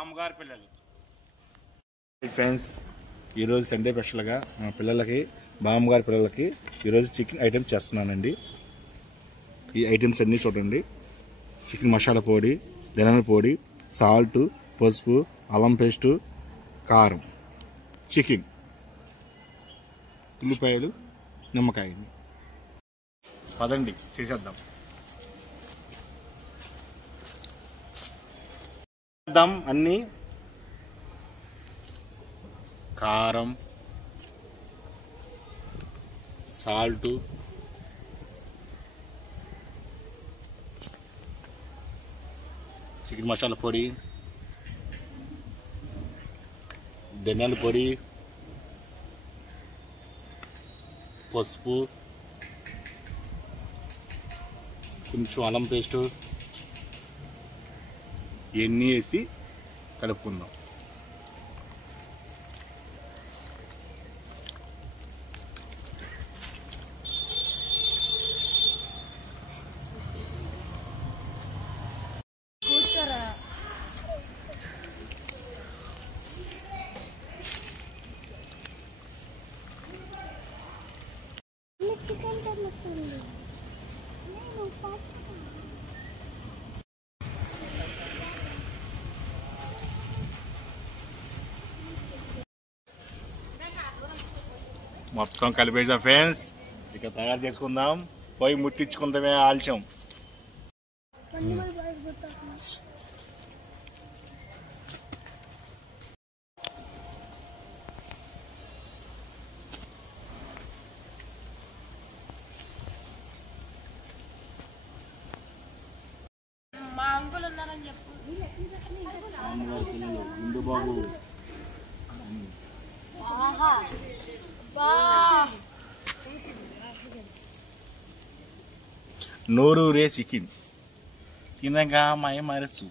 బామ్మగారి పిల్లలు. ఫ్రెండ్స్, ఈరోజు సండే స్పెషల్గా మా పిల్లలకి, బామ్మగారి పిల్లలకి ఈరోజు చికెన్ ఐటమ్స్ చేస్తున్నానండి. ఈ ఐటమ్స్ అన్నీ చూడండి. చికెన్ మసాలా పొడి, ధనియాల పొడి, సాల్ట్, పసుపు, అల్లం పేస్టు, కారం, చికెన్, ఉల్లిపాయలు, నిమ్మకాయ. పదండి చేసేద్దాం. అన్నీ కారం, సాల్ట్, చికెన్ మసాలా పొడి, ధనియాల పొడి, పసుపు, కొంచెం అల్లం పేస్టు ఇవన్నీ వేసి కలుపుకుందాం. మొత్తం కలిపేసాం ఫ్రెండ్స్. ఇక తయారు చేసుకుందాం. పోయి ముట్టించుకుందామే ఆలస్యం. మా అంకుల్ ఉన్నారని చెప్పు. బాబు నోరూరే చికెన్ తినగా మయ మరచు.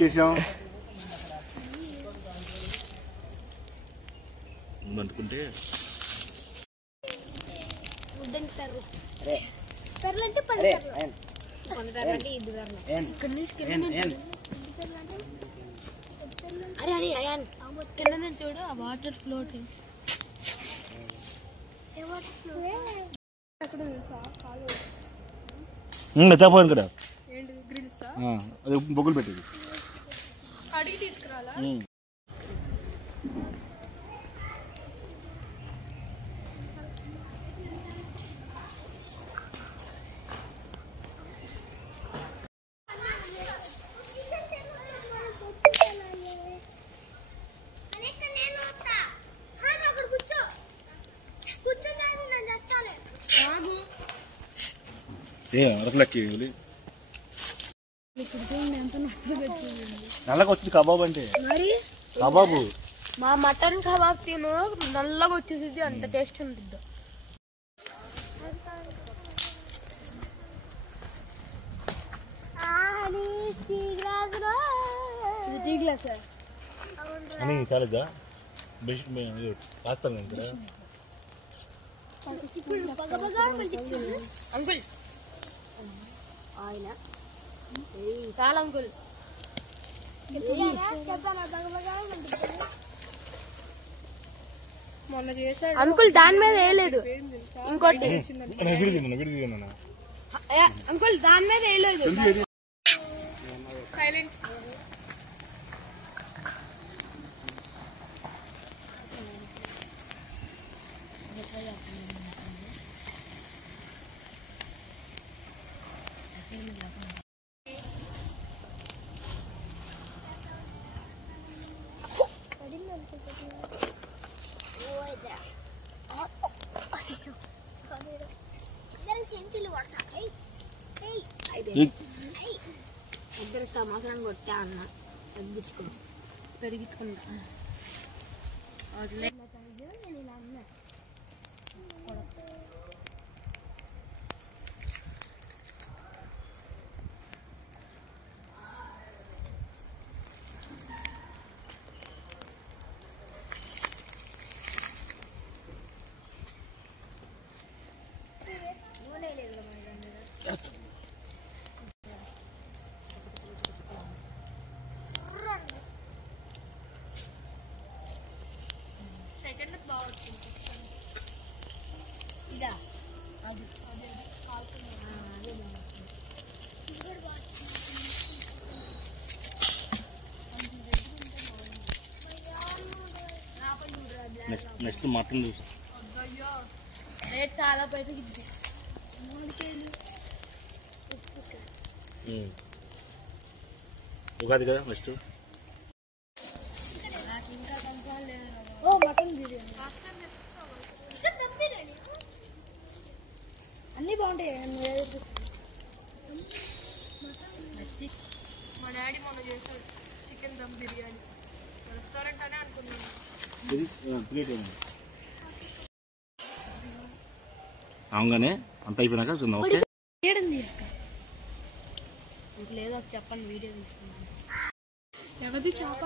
చేసాం అనుకుంటే చూడు ఆ వాటర్ ఫ్లోట్. పోయింది కదా, అది బొగ్గులు పెట్టేది. అడిగి తీసుకురాలా? అరకులకి నల్లగా వచ్చింది కబాబు అంటే. కబాబు మా మటన్ కబాబ్ తిను, నల్లగా వచ్చేసింది. అంత టేస్ట్ ఉంటుంది. అని చాలదా రాస్తాను ఇక్కడ. అంకుల్ ఆయన చాలా అంకుల్ మొన్న చేశాడు అంకుల్. దాని మీద వేయలేదు. ఇంకోటి అంకుల్ దాని మీద వేయలేదు. సైలెంట్. ఇద్దరు సంవత్సరం కొట్టా అన్న పెరిగించుకుంటా సెకండ్ బాగా వచ్చింది ఇదా అది నెక్స్ట్ మటన్ చూసి రేట్ చాలా పెరిగింది ఉగాది కదా నెక్స్ట్ మటన్ బిర్యానీ అన్నీ బాగుంటాయి మా డాడీ మొన్న చేశాడు చికెన్ దమ్ బిర్యానీ రెస్టారెంట్ అనే అనుకున్నాను అవగానే అంత అయిపోయినాక చూద్దాం. ఓకే లేదా చెప్పండి వీడియో తీసుకున్నాను ఎవరిది చేప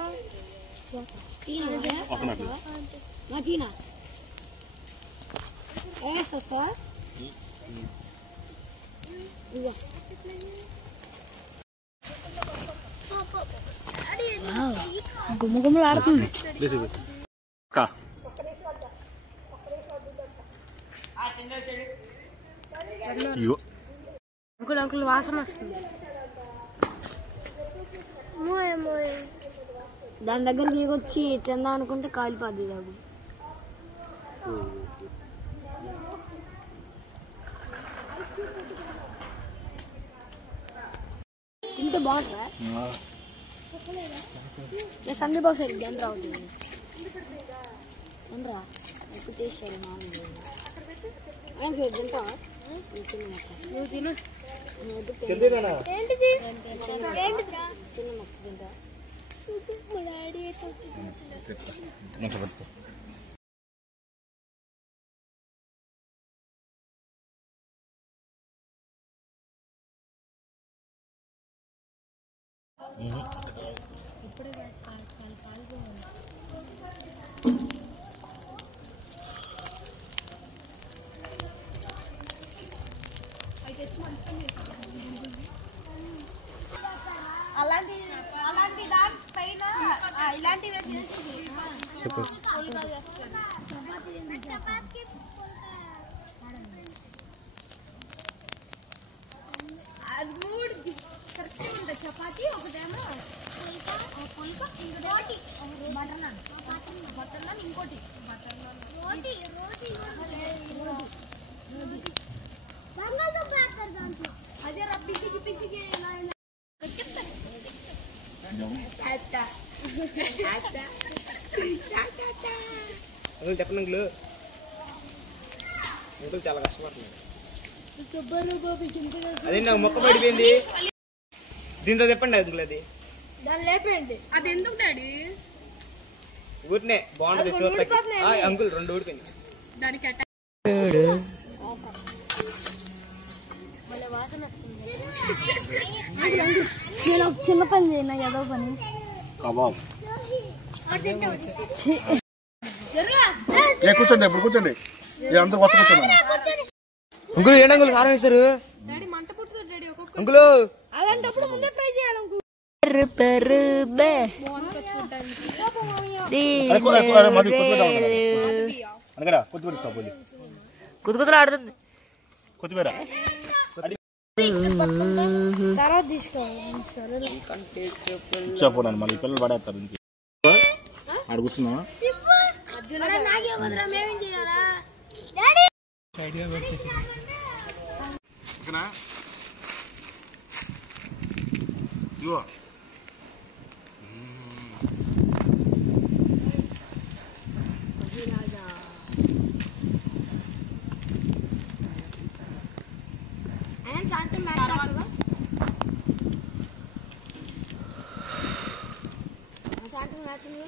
నాకీనా సొస్తా గుమ్మగుమ్మలు ఆడుతుంది అంకుల్ అంకుల్ వాసన వస్తుంది దాని దగ్గరికి వచ్చి తిందాం అనుకుంటే కాలిపోద్ది దాగు తింటే బాగుంటుందా సందీప్ బాబు సరే జన్ రావుతుంది చంద్రా ఎక్కువ చేశారు మామూలు తింటా నువ్వు తిను ఏంటిది చిన్న మొక్క తింటా మా డాడీ ఇప్పుడే అలాంటి అలాంటి దాని పైన ఇలాంటివి అది మూడు కరెక్ట్గా ఉంటుంది చపాతి ఒకటేమో పుల్కా ఇంకోటి బటర్ నాన్ ఇంకోటి బటర్ నాన్ అదే పిసికి పిసికి చెప్పండి చాలా కష్టపడుతుంది అదే నాకు మొక్క పడిపోయింది దీంతో చెప్పండి అంకుల్ అది దాన్ని లేపండి అది ఎందుకు డాడీ ఊరినే బాగుంటది చూడటానికి అంకుల్ రెండు ఊడిపోయింది దానికి వాసన వస్తుంది చిన్న పని చేయనా ఏదో పని కబాబ్ కూర్చోండి ఇప్పుడు కూర్చోండి అందరూ కొత్త కూర్చోండి అంకుల్ ఏంటి అంకుల్ కారం వేశారు అంకుల్ అలాంటప్పుడు ముందే ఫ్రై చేయాలి కుదుకుతులు ఆడుతుంది కొత్తిమీర తర్వాత తీసుకోవాలి చెప్పండి మళ్ళీ పిల్లలు పడేస్తారు ఇంటికి ఆడ కూర్చున్నావా ఇగో సాయంత్రం మ్యాచ్ ఆడుతుందా సాయంత్రం మ్యాచ్ ఉంది